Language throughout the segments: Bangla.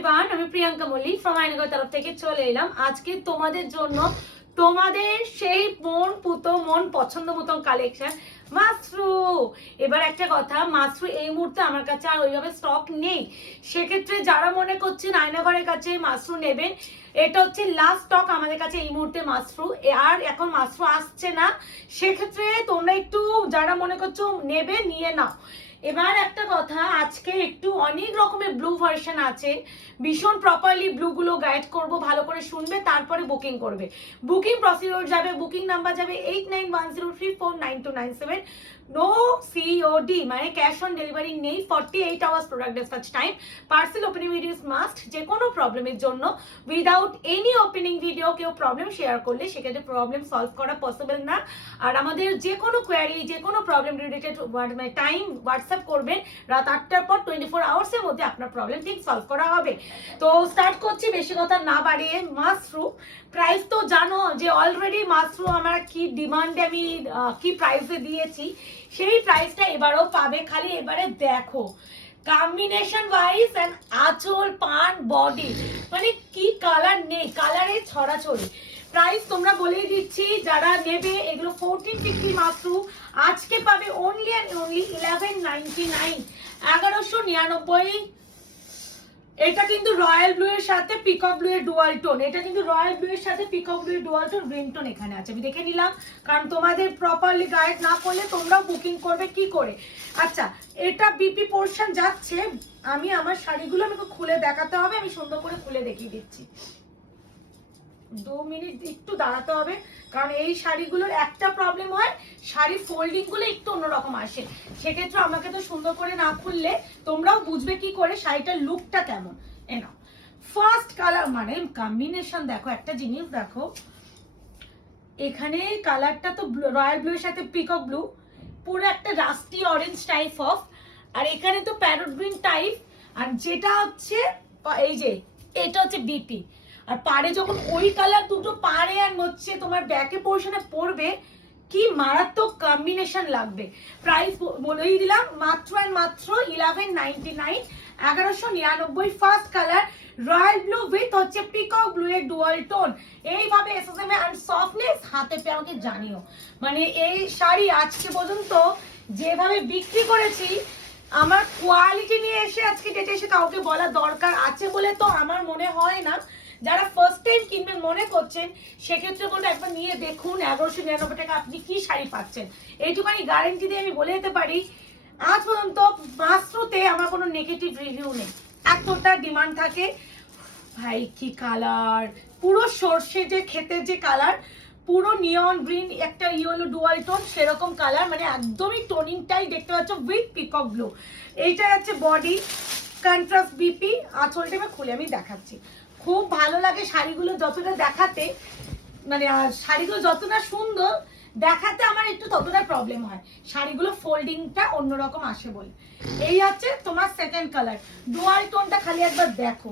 এভরিওয়ান, আমি প্রিয়াঙ্কা মল্লিক ফ্রম আয়নাগর তরফ থেকে চলে এলাম আজকে তোমাদের জন্য তোমাদের সেই মন পুতো মন পছন্দ মতন কালেকশন মাশরু। এবার একটা কথা, মাশরু এই মুহূর্তে আমার কাছে আর ওইভাবে স্টক নেই। সেক্ষেত্রে যারা মনে করছেন আয়নাঘরের কাছে মাশরু নেবেন, এটা হচ্ছে লাস্ট স্টক আমাদের কাছে এই মুহূর্তে মাশরু, আর এখন মাশরু আসছে না। সেক্ষেত্রে তোমরা একটু যারা মনে করছো নেবে নিয়ে নাও। এবার একটা কথা, আজকে একটু অনেক রকমের ব্লু ভার্সন আছে, ভীষণ প্রপারলি ব্লুগুলো গাইড করব, ভালো করে শুনবে তারপরে বুকিং করবে। বুকিং প্রসিডিওর যাবে, বুকিং নাম্বার যাবে 8910349297। নো সিওডি মানে ক্যাশ অন ডেলিভারি নেই, 48 hours product dispatch time. Parcel opening video must, যে কোনো প্রবলেমের জন্য উইদাউট এনি ওপেনিং ভিডিও কেউ প্রবলেম শেয়ার করলে সেক্ষেত্রে প্রবলেম সলভ করা পসিবল না। আর আমাদের যে কোনো কোয়ারি, যে কোনো প্রবলেম রিলেটেড টাইম হোয়াটসঅ্যাপ করবেন, রাত 8টার পর 24 আওয়ার্সের মধ্যে আপনার প্রবলেম ঠিক সলভ করা হবে। তো স্টার্ট করছি বেশি কথা না বাড়িয়ে। মাশরু প্রাইস তো জানো যে অলরেডি মাশরু আমার কি ডিমান্ডে আমি কি প্রাইসে দিয়েছি, সেই প্রাইসটা এবারও পাবে। খালি এবারে দেখো কম্বিনেশন ওয়াইজ এন্ড আঁচল পান বডি মানে কি কালার নেই, কালারে ছড়াছড়ি। প্রাইস তোমরা বলেই দিচ্ছি, যারা নেবে এগুলো 1450 মাশরু আজকে পাবে অনলি এন্ড অনলি 1199, 1199। এটা কিন্তু রয়্যাল ব্লু এর সাথে পিকক ব্লু এর ডুয়াল টোন, এটা কিন্তু রয়্যাল ব্লু এর সাথে পিকক ব্লু এর ডুয়াল টোন গ্রিন টোন এখানে আছে। আমি দেখে নিলাম, কারণ তোমাদের প্রপারলি গাইড না করলে তোমরাও বুকিং করবে কি করে। আচ্ছা, এটা বিপি পোর্শন যাচ্ছে, আমি আমার শাড়িগুলো আমাকে খুলে দেখাতে হবে, আমি সুন্দর করে খুলে দেখিয়ে দিচ্ছি। 2 মিনিট একটু দাঁড়াতে হবে, কারণ এই শাড়িগুলোর একটা প্রবলেম হয়, শাড়ি ফোল্ডিং গুলো একটু অন্যরকম আসে। সেক্ষেত্রে আমাকে তো সুন্দর করে না খুললে তোমরাও বুঝবে কি করে শাড়িটার লুকটা কেমন। এনাও ফার্স্ট কালার মানে কম্বিনেশন দেখো, একটা জিনিস দেখো, এখানে কালারটা তো রয়্যাল ব্লু এর সাথে পিকক ব্লু, পুরো একটা রাস্টি অরেঞ্জ টাইপ অফ, আর এখানে তো প্যারট গ্রিন টাইপ, আর যেটা হচ্ছে এই যে এটা হচ্ছে বিপি। আর পাড়ে যখন ওই কালার দুটো পাড়ে আর হচ্ছে তোমার ব্যাকে পোর্শনে পড়বে, কি মারাত্মক কম্বিনেশন লাগবে। প্রাইস বলেই দিলাম, মাত্র আর মাত্র 1199, 1199। First colour royal blue with হচ্ছে পিকক ব্লু এর ডুয়াল টোন। এইভাবে এসএসএম এন্ড সফটনেস হাতে পেয়ে আমাকে জানিও। মানে এই শাড়ি আজকে পর্যন্ত যেভাবে বিক্রি করেছি, আমার কোয়ালিটি নিয়ে এসে আজকে ডেটে এসে কাউকে বলা দরকার আছে বলে তো আমার মনে হয় না। যারা ফার্স্ট টাইম কিনবেন মনে করছেন, সেক্ষেত্রে বলতে একবার নিয়ে দেখুন 1199 টাকা আপনি কি শাড়ি পাচ্ছেন। এইটুখানি গ্যারেন্টি দিয়ে আমি বলে দিতে পারি, আজ পর্যন্ত মাশরুতে আমার কোনো নেগেটিভ রিভিউ নেই, এতটা ডিমান্ড থাকে। ভাই কি কালার, পুরো সর্ষে যে খেতে যে কালার, পুরো নিয়ন গ্রিন একটা ইয়েলো ডুয়াল টোন সেরকম কালার, মানে একদমই টোনিংটাই দেখতে পাচ্ছ উইথ পিকক ব্লু। এইটা হচ্ছে বডি কন্ট্রাস্ট বিপি। আঁচলটা এবার খুলে আমি দেখাচ্ছি। খুব ভালো লাগে শাড়িগুলো যতটা দেখাতে, মানে শাড়িগুলো যতটা সুন্দর দেখাতে আমার একটু ততটা প্রবলেম হয়, শাড়িগুলো ফোল্ডিংটা অন্যরকম আসে বলে। এই হচ্ছে তোমার সেকেন্ড কালার ডুয়াল টোনটা, খালি একবার দেখো।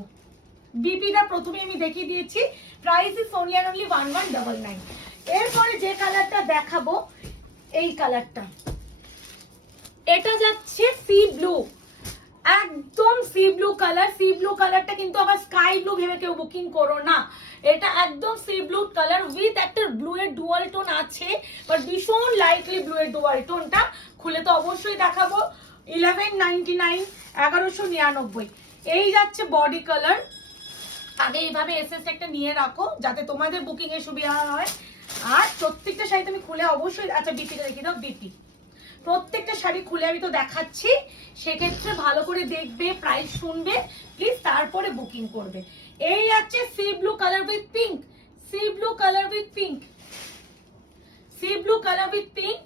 বিপিটা প্রথমে আমি দেখিয়ে দিয়েছি, প্রাইস ইজ অনলি 1199। এরপরে যে কালারটা দেখাবো, এই কালারটা, এটা যাচ্ছে সি ব্লু, একদম C blue colour. C blue কালারটা কিন্তু আবার স্কাই ব্লু ভেবে কেউ বুকিং করো না, এটা একদম সি ব্লু কালার উইথ একটা ব্লু এর ডুয়াল টোন আছে, বাট ভীষণ লাইটলি ব্লু এর ডুয়াল টোনটা। খুলে তো অবশ্যই দেখাবো। 1199, 1199। এই যাচ্ছে বডি কালার। আগে এইভাবে এসএস একটা নিয়ে রাখো যাতে তোমাদের বুকিং এর সুবিধা হয়। আর প্রত্যেকটা শাড়ি তুমি খুলে অবশ্যই, আচ্ছা বিপিটা দেখিয়ে দাও। বিপি প্রত্যেকটা শাড়ি খুলে আমি তো দেখাচ্ছি, সেক্ষেত্রে ভালো করে দেখবে, প্রাইস শুনবে প্লিজ, তারপরে বুকিং করবে। এই আছে C blue colour with pink, C blue colour with pink, C blue colour with pink.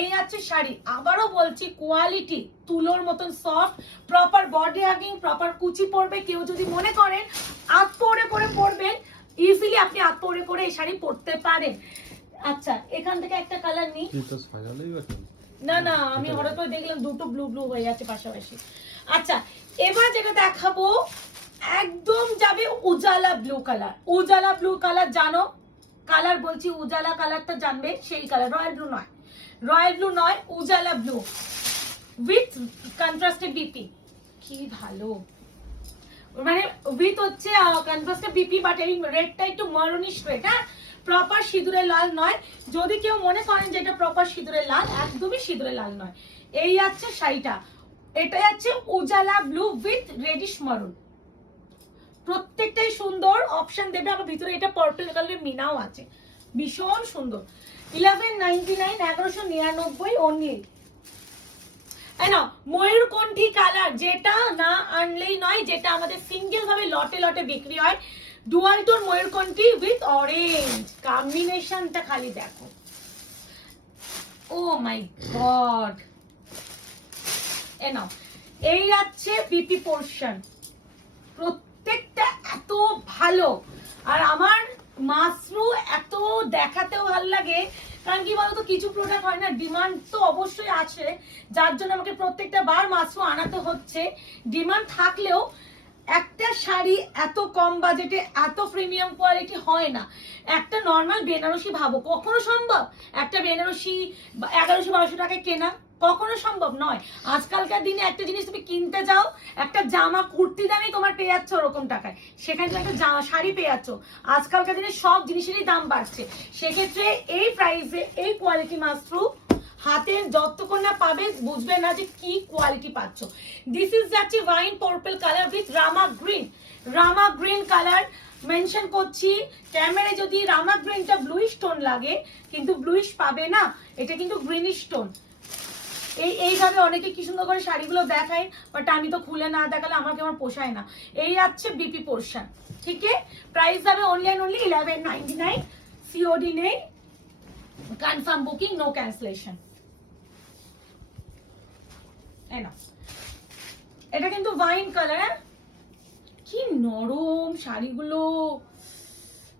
এই আছে শাড়ি, আবারও বলছি কোয়ালিটি তুলোর মতন soft, proper body hugging, proper কুচি পরবে। কেউ যদি মনে করেন আত পরে করে পরবেন, ইজিলি আপনি আত পরে করে এই শাড়ি পরতে পারেন। আচ্ছা, এখান থেকে একটা কালার নিই। না না, আমি হঠাৎ করে দেখলাম দুটো ব্লু ব্লু হয়ে যাচ্ছে পাশাপাশি। আচ্ছা, এবার যেটা দেখাবো একদম যাবে উজালা ব্লু কালার। উজালা ব্লু কালার জানো, কালার বলছি উজালা কালারটা জানবে, সেই কালার। রয়্যাল ব্লু নয়, রয়্যাল ব্লু নয়, উজালা ব্লু উইথ কন্ট্রাস্টে বিপি। কি ভালো, মানে উইথ হচ্ছে কনট্রাস্টে বিপি, বাট এই রেডটা একটু মারুনিশ রেড, হ্যাঁ, প্রপার সিঁদুরের লাল নয়। যদি কেউ মনে করেন যে এটা প্রপার সিঁদুরের লাল, একদমই সিঁদুরের লাল নয়। এই আছে শাড়িটা, এটা আছে উজালা ব্লু উইথ রেডিশ মারুন, প্রত্যেকটাই সুন্দর অপশন দেবে। আমার ভিতরে এটা পার্পল কালারের মিনাও আছে, ভীষণ সুন্দর। 1199, 1199 অনলি। ময়ূরকণ্ঠী কালার, যেটা না আনলেই নয়, যেটা আমাদের সিঙ্গেল ভাবে লটে লটে বিক্রি হয়। ডুয়াল টোন ময়ূরকণ্ঠী উইথ অরেঞ্জ, কম্বিনেশনটা খালি দেখো, ও মাই গড। এই আছে বিপি পোর্শন, প্রত্যেকটা এত ভালো। আর আমার মাসরু এত দেখাতেও ভালো লাগে, কারণ কি বলতো, কিছু প্রোডাক্ট হয় না, ডিমান্ড তো অবশ্যই আছে, যার জন্য আমাকে প্রত্যেকটা বার মাসরু আনাতে হচ্ছে। ডিমান্ড থাকলেও একটা শাড়ি এত কম বাজেটে এত প্রিমিয়াম কোয়ালিটি হয় না। একটা নর্মাল বেনারসি ভাবো, কখনো সম্ভব একটা বেনারসি 1100-1200 টাকায় কেনা? কখনো সম্ভব নয়। আজকালকার দিনে একটা জিনিস তুমি কিনতে যাও, একটা জামা কুর্তি দামে তোমার পেয়ে যাচ্ছ ওরকম টাকায়, সেখানে তুমি একটা শাড়ি পেয়ে যাচ্ছ। আজকালকার দিনে সব জিনিসেরই দাম বাড়ছে, সেক্ষেত্রে এই প্রাইসে এই কোয়ালিটি মাত্র হাতে যতক্ষণ না পাবে বুঝবে না যে কি কোয়ালিটি পাচ্ছ। দিস ইজ যাচ্ছে wine purple colour with Rama green, Rama green colour mention করছি। ক্যামেরায় যদি রামা গ্রিনটা ব্লুইশ টোন লাগে, কিন্তু ব্লুইশ পাবে না, এটা কিন্তু গ্রিনিশ টোন। এইভাবে অনেকে কি সুন্দর করে শাড়িগুলো দেখায়, বাট আমি তো খুলে না দেখালে আমাকে আমার পোষায় না। এই আছে বিপি পোর্শন, ঠিক আছে। প্রাইস যাবে অনলাইন অনলি 1199, সিওডি নেই, কনফার্ম বুকিং, নো ক্যান্সেলেশন। এটা কিন্তু ওয়াইন কালার, কি নরম শাড়িগুলো,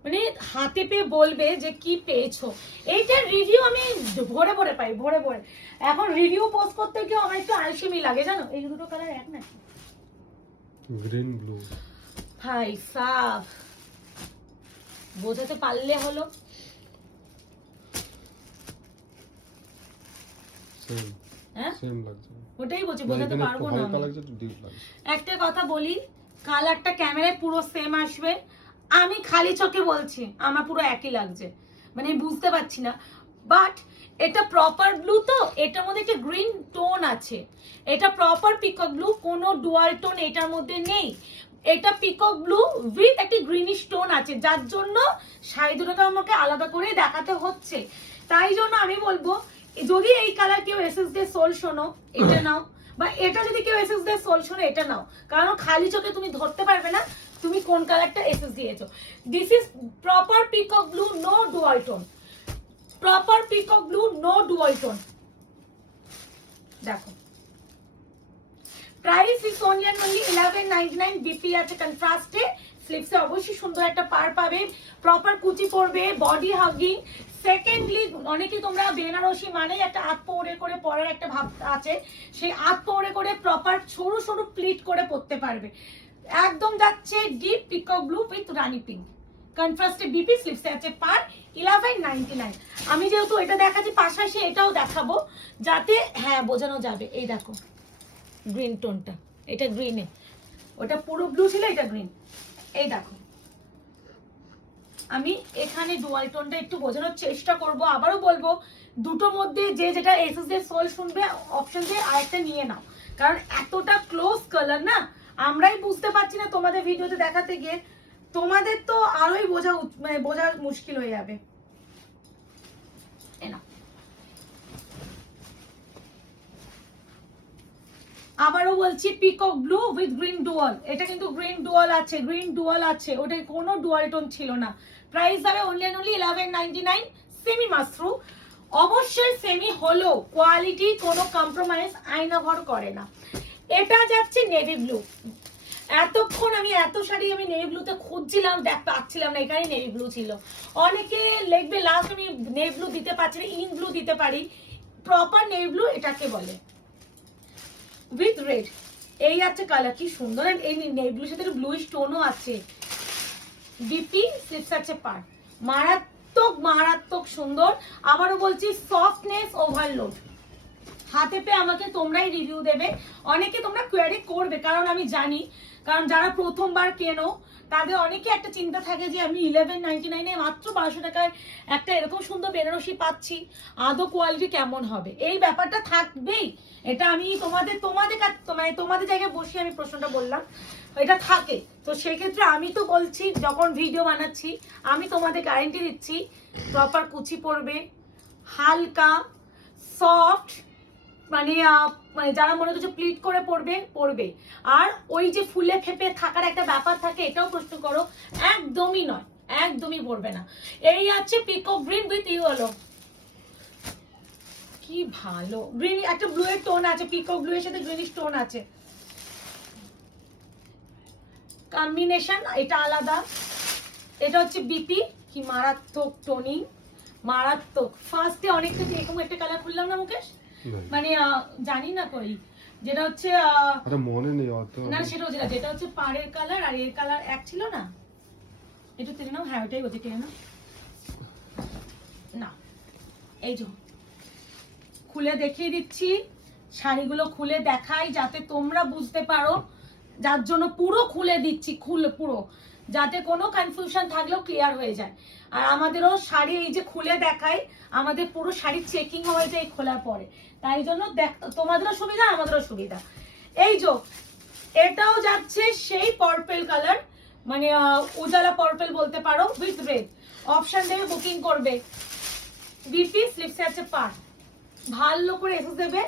মানে হাতে পেয়ে বলবে যে কি পেয়েছো। এইটার রিভিউ আমি ভরে ভরে পাই, ভরে ভরে। এখন রিভিউ পোস্ট করতে গিয়ে আমার একটু আলসেমি লাগে, জানো। এই দুটো কালার এক নাকি? গ্রিন ব্লু, হাই সাফ, বোঝাতে পারলে হলো। সেম হ্যাঁ সেম লাগছে, ওটাই বলছি, বোঝাতে পারবো না। হালকা লাগছে, একটু ডিপ লাগছে। একটা কথা বলি, কালারটা ক্যামেরায় পুরো সেম আসবে, আমি খালি চোখে বলছি আমার পুরো একই লাগছে, মানে বুঝতে পারছি না। বাট এটা প্রপার ব্লু, তো এটার মধ্যে একটা গ্রিন টোন আছে, এটা প্রপার পিকক ব্লু, কোনো ডুয়াল টোন এটার মধ্যে নেই। এটা পিকক ব্লু উইথ একটা গ্রিনিশ টোন আছে, যার জন্য শাড়ি দুটোকে আমাকে আলাদা করে দেখাতে হচ্ছে। তাই জন্য আমি বলবো, যদি এই কালার কেউ এসএস দিয়ে সোল শোনো, এটা নাও, বা এটা যদি কেউ এসএস দিয়ে সোল শোনো, এটা নাও, কারণ খালি চোখে তুমি ধরতে পারবে না তুমি কোন কালারটা এসএস দিয়েছো। This is proper peacock blue, no dual tone, proper peacock blue, no dual tone. দেখো প্রাইস ইজ অনলি 1199, বিপি আছে কন্ট্রাস্টে, স্লিভসে অবশ্যই সুন্দর একটা পার পাবে, প্রপার কুচি পরবে, বডি হাগিং। সেকেন্ডলি, অনেকে তোমরা বেনারসি মানে একটা আত পৌড়ে করে পরার একটা ভাব আছে, সেই আত পৌড়ে করে প্রপার সরু সরু প্লিট করে পরতে পারবে। একদম যাচ্ছে deep peacock blue with rani pink, কন্ট্রাস্টে বিপি, স্লিভসে আছে পার, 1199। আমি যেহেতু এটা দেখাচ্ছি, পাশাপাশি এটাও দেখাবো যাতে হ্যাঁ বোঝানো যাবে। এই দেখো গ্রিন টোনটা, এটা গ্রিনে, ওটা পুরো ব্লু ছিল, এটা গ্রিন। এই দেখো, আমি এখানে ডুয়াল টোনটা একটু বোঝানোর চেষ্টা করব। আবারও বলবো, দুটোর মধ্যে যে যেটা এসএস দিয়ে সোল শুনবে অপশন দিয়ে আরেকটা নিয়ে নাও, কারণ এতটা ক্লোজ কালার না, আমরাই বুঝতে পারছি না তোমাদের ভিডিওতে দেখাতে গিয়ে, তোমাদের তো আরোই বোঝা মুশকিল হয়ে যাবে। আবারও বলছি, peacock blue with green dual, এটা কিন্তু গ্রিন ডুয়াল আছে, গ্রিন ডুয়াল আছে, ওটা কোনো ডুয়াল টোন ছিল না। প্রাইস যাবে অনলি 1199, সেমি মাসরু, অবশ্যই সেমি হলো, কোয়ালিটি কোনো কম্প্রোমাইজ আয়না ঘর করে না। এটা যাচ্ছে নেভি ব্লু, এতক্ষণ আমি এত শাড়ি আমি নেভি ব্লুতে খুঁজছিলাম, পাচ্ছিলাম না, এখানে নেভি ব্লু ছিল। অনেকে লিখবে লাস্ট আমি নেভি ব্লু দিতে পারছি না, ইন ব্লু দিতে পারি, প্রপার নেভি ব্লু এটাকে বলে উইথ রেড। এই আছে কালার, কি সুন্দর, এই নেভি ব্লুর সাথে ব্লুইশ টোনও আছে, ডিপি, স্লিপস আছে পার, মারাত্মক মারাত্মক সুন্দর। আবারও বলছি, সফটনেস ওভারলোড, হাতে পেয়ে আমাকে তোমরাই রিভিউ দেবে। অনেকে তোমরা কোয়ারি করবে, কারণ আমি জানি কারণ যারা প্রথমবার কেনো তাদের অনেকে একটা চিন্তা থাকে যে আমি 1199 মাত্র 1200 টাকায় একটা এরকম সুন্দর বেনারসি পাচ্ছি, আদৌ কোয়ালিটি কেমন হবে, এই ব্যাপারটা থাকবেই। এটা আমি তোমাদের জায়গায় বসে আমি প্রশ্নটা বললাম, এটা থাকে। তো সেক্ষেত্রে আমি তো বলছি যখন ভিডিও বানাচ্ছি আমি তোমাদের গ্যারান্টি দিচ্ছি প্রপার কুচি পড়বে, হালকা সফট, মানে যারা মনে করছে প্লিট করে পড়বে। আর ওই যে ফুলে ফেপে থাকার একটা ব্যাপার থাকে, এটাও প্রশ্ন করো, একদমই নয়, একদমই পড়বে না। এই আছে পিকক গ্রিন উইথ ইয়েলো, কি ভালো গ্রিন, একটা ব্লু এর টোন আছে, পিকক ব্লু এর সাথে গ্রিনিশ টোন আছে, কম্বিনেশন এটা আলাদা। এটা হচ্ছে বিপি, কি মারাত্মক টোনিং, মারাত্মক। ফার্স্টে অনেকটা এরকম একটা কালার খুললাম না মুকেশ, মানে জানি না কই, যেটা হচ্ছে আরে মনে নেই অত না, সেটা হচ্ছে যেটা হচ্ছে পাড়ের কালার আর এর কালার এক ছিল না, এটা টেনে নাও, হ্যাঁ ওটাই হচ্ছে, টেনে নাও না। এই যে খুলে দেখিয়ে দিচ্ছি, শাড়িগুলো খুলে দেখাই যাতে তোমরা বুঝতে পারো, যার জন্য পুরো খুলে দিচ্ছি, পুরো যাতে কোনো কনফিউশন থাকলেও ক্লিয়ার হয়ে যায়। আর আমাদেরও শাড়ি এই যে খুলে দেখাই, আমাদের পুরো শাড়ি চেকিং হয়ে যায় খোলার পরে, তাই জন্য তোমাদেরও সুবিধা আমাদেরও সুবিধা। এই যে এটাও যাচ্ছে সেই পার্পল কালার, মানে উজালা পার্পল বলতে পারো, উইথ রেড। অপশন দেবে, বুকিং করবে, বিপি স্লিপসে আছে পার, ভালো করে এসে দেবে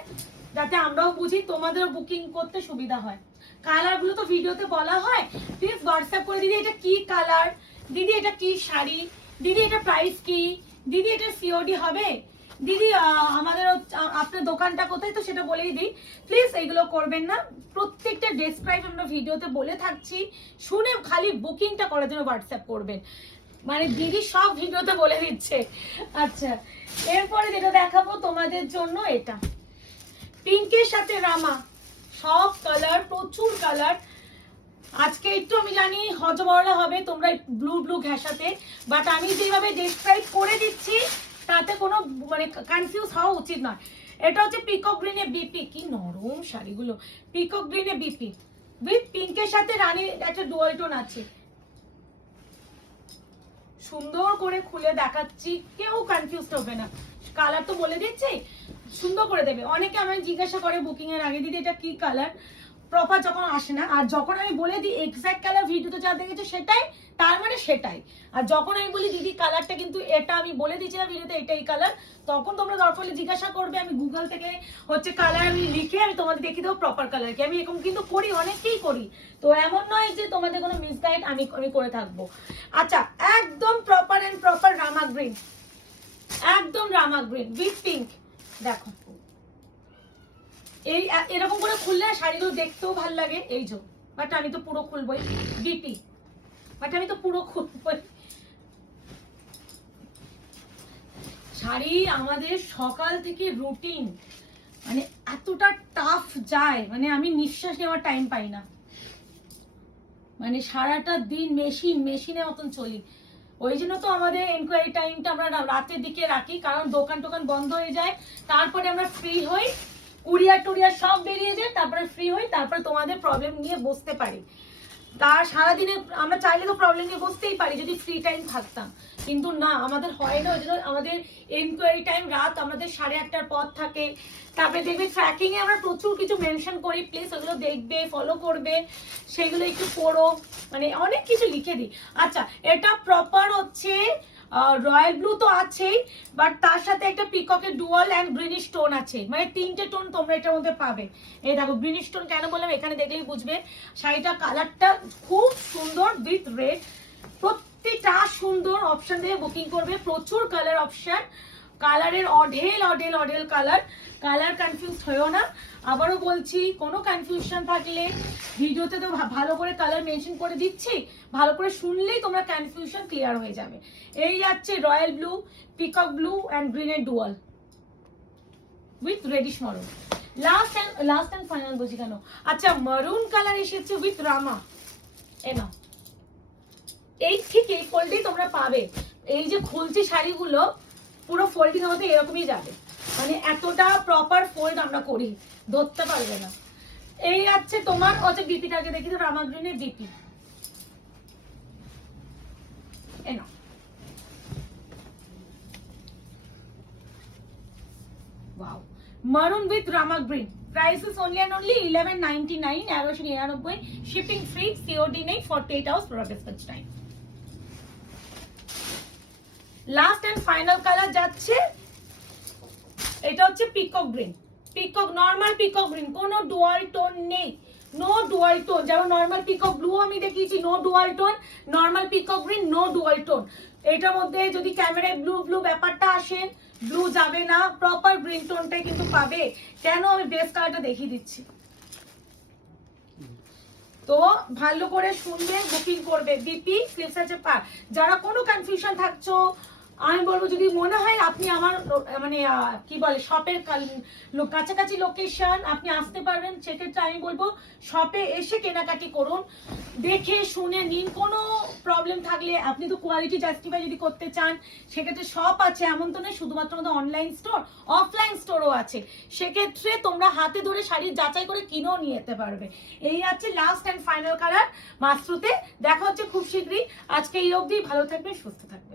যাতে আমরাও বুঝি, তোমাদেরও বুকিং করতে সুবিধা হয়। কালার গুলো তো ভিডিওতে বলা হয়, প্লিজ হোয়াটসঅ্যাপ করে দিদি এটা কি কালার, দিদি এটা কি শাড়ি, দিদি এটা প্রাইস কি, দিদি এটা সিওডি হবে, দিদি আমাদের আপনার দোকানটা কোথায়, তো সেটা বলেই দিই। প্লিজ এইগুলো করবেন না, প্রত্যেকটা ডেসক্রাইব আমরা ভিডিওতে বলে থাকছি, শুনে খালি বুকিংটা করার জন্য হোয়াটসঅ্যাপ করবেন, মানে দিদি সব ভিডিওতে বলে দিচ্ছে। আচ্ছা, এরপরে যেটা দেখাবো তোমাদের জন্য, এটা পিঙ্কের সাথে রামা, সব কালার, প্রচুর কালার। আজকে একটু আমি জানি হজবরলা হবে তোমরা ব্লু ঘেঁষাতে, বাট আমি যেভাবে ডেসক্রাইব করে দিচ্ছি তাতে কোনো মানে কনফিউজ হওয়া উচিত নয়। এটা হচ্ছে পিকক গ্রিনে বিপি, কি নরম শাড়িগুলো, পিকক গ্রিনে বিপি উইথ পিঙ্কের সাথে রানীর একটা ডুয়াল টোন আছে, সুন্দর করে খুলে দেখাচ্ছি, কেউ কনফিউজ হবে না, কালার তো বলে দিচ্ছি, সুন্দর করে দেবে। অনেকে আমায় জিজ্ঞাসা করে বুকিং এর আগে, দিদি এটা কি কালার, প্রপার যখন আসে না, আর যখন আমি বলে দিই এক্সাক্ট কালার ভিডিওতে যা দেখেছো সেটাই, তার মানে সেটাই। আর যখন আমি বলি দিদি কালারটা কিন্তু এটা আমি বলে দিয়েছিলাম ভিডিওতে এটাই কালার, তখন তোমরা দরকার হলে জিজ্ঞাসা করবে, আমি গুগল থেকে হচ্ছে কালার আমি লিখে আমি তোমাদের দেখিয়ে দেবো প্রপার কালার কি। আমি এরকম কিন্তু করি, অনেককেই করি, তো এমন নয় যে তোমাদের কোনো মিসগাইড আমি করে থাকবো। আচ্ছা, একদম proper and proper Rama green, একদম রামা গ্রিন উইথ পিঙ্ক। দেখো এই এরকম করে খুললে শাড়িগুলো দেখতেও ভালো লাগে। এই যে বাট আমি তো পুরো খুলবই, বিপি বাট আমি তো পুরো খুলবই। শাড়ি আমাদের সকাল থেকে রুটিন, মানে এতটা টাফ যায়, মানে আমি নিঃশ্বাস নেওয়ার টাইম পাই না, মানে সারাটা দিন মেশিনের মতন চলি। ওই জন্য তো আমাদের এনকোয়ারি টাইমটা আমরা রাতের দিকে রাখি, কারণ দোকান বন্ধ হয়ে যায়, তারপরে আমরা ফ্রি হই, কুরিয়ার সব বেরিয়ে যায়, তারপরে ফ্রি হই, তারপরে তোমাদের প্রবলেম নিয়ে বসতে পারি। তার সারাদিনে আমরা চাইলে তো প্রবলেম নিয়ে বসতেই পারি যদি ফ্রি টাইম থাকতাম, কিন্তু না, আমাদের হয় না। ওই জন্য আমাদের এনকোয়ারি টাইম রাত আমাদের 8:30টার পর থাকে। তারপরে দেখবে ট্র্যাকিং এ আমরা প্রচুর কিছু মেনশন করি, প্লিজ ওগুলো দেখবে, ফলো করবে, সেগুলো একটু পড়ো, মানে অনেক কিছু লিখে দিই। আচ্ছা, এটা প্রপার হচ্ছে রয়্যাল ব্লু তো আছেই, বাট তার সাথে একটা পিককের ডুয়াল অ্যান্ড গ্রিনিশ টোন আছে, মানে 3টে টোন তোমরা এটার মধ্যে পাবে। এই দেখো গ্রিনিশ টোন কেন বললাম, এখানে দেখলেই বুঝবে। শাড়িটা কালারটা খুব সুন্দর উইথ রেড, প্রত্যেকটা সুন্দর। অপশন দিয়ে বুকিং করবে, প্রচুর কালার অপশন, কালারের অঢেল কালার কনফিউজ হয়েও না। আবারও বলছি, কোনো কনফিউশন থাকলে ভিডিওতে তো ভালো করে কালার মেনশন করে দিচ্ছি, ভালো করে শুনলেই তোমরা কনফিউশন ক্লিয়ার হয়ে যাবে। এই যাচ্ছে royal blue, peacock blue and গ্রিনের ডুয়াল উইথ রেডিশ মারুন। লাস্ট অ্যান্ড ফাইনাল বলছি কেন, আচ্ছা মারুন কালার এসেছে উইথ রামা। এ নাও, এই ঠিক এই ফোল্ডেই তোমরা পাবে। এই যে খুলছি শাড়িগুলো পুরো ফোল্ডিং হতে এরকমই যাবে, মানে এতটা প্রপার ফোল্ড আমরা করি, ধরতে পারবে না। এই আছে তোমার বিপিটাকে দেখি তো, রামা গ্রিনের বিপি এনো। Wow. Maroon with Rama Green. Price is only and only 1199. 1199. Shipping free. COD নেই, 48 hours product dispatch time. Last and final color যাচ্ছে, এটা হচ্ছে peacock green. Peacock normal peacock green, কোনো ডুয়াল টোন নেই, নো ডুয়াল টোন। যেমন নরমাল পিকক ব্লু আমি দেখিয়েছি, no dual tone. Normal peacock green, no dual tone. এটার মধ্যে যদি ক্যামেরায় ব্লু ব্লু ব্যাপারটা আসে, ব্লু যাবে না, প্রপার গ্রিন টোনটাই কিন্তু পাবে। কেন, আমি বেস কালারটা দেখিয়ে দিচ্ছি। তো ভালো করে শুনবে, বুকিং করবে। বিপি স্লিপস আছে পা। যারা কোনো কনফিউশন থাকছো, আমি বলবো যদি মনে হয় আপনি আমার মানে কি বলে শপের কাছাকাছি লোকেশন আপনি আসতে পারবেন, সেক্ষেত্রে আমি বলবো শপে এসে কেনাকাটি করুন, দেখে শুনে নিন। কোনো প্রবলেম থাকলে আপনি তো কোয়ালিটি জাস্টিফাই যদি করতে চান, সেক্ষেত্রে শপ আছে, এমন তো নয় শুধুমাত্র আমাদের অনলাইন স্টোর, অফলাইন স্টোরও আছে। সেক্ষেত্রে তোমরা হাতে ধরে শাড়ি যাচাই করে কিনেও নিয়ে যেতে পারবে। এই আছে লাস্ট অ্যান্ড ফাইনাল কালার মাশরুতে। দেখা হচ্ছে খুব শীঘ্রই। আজকে এই অবধি, ভালো থাকবে, সুস্থ থাকবে।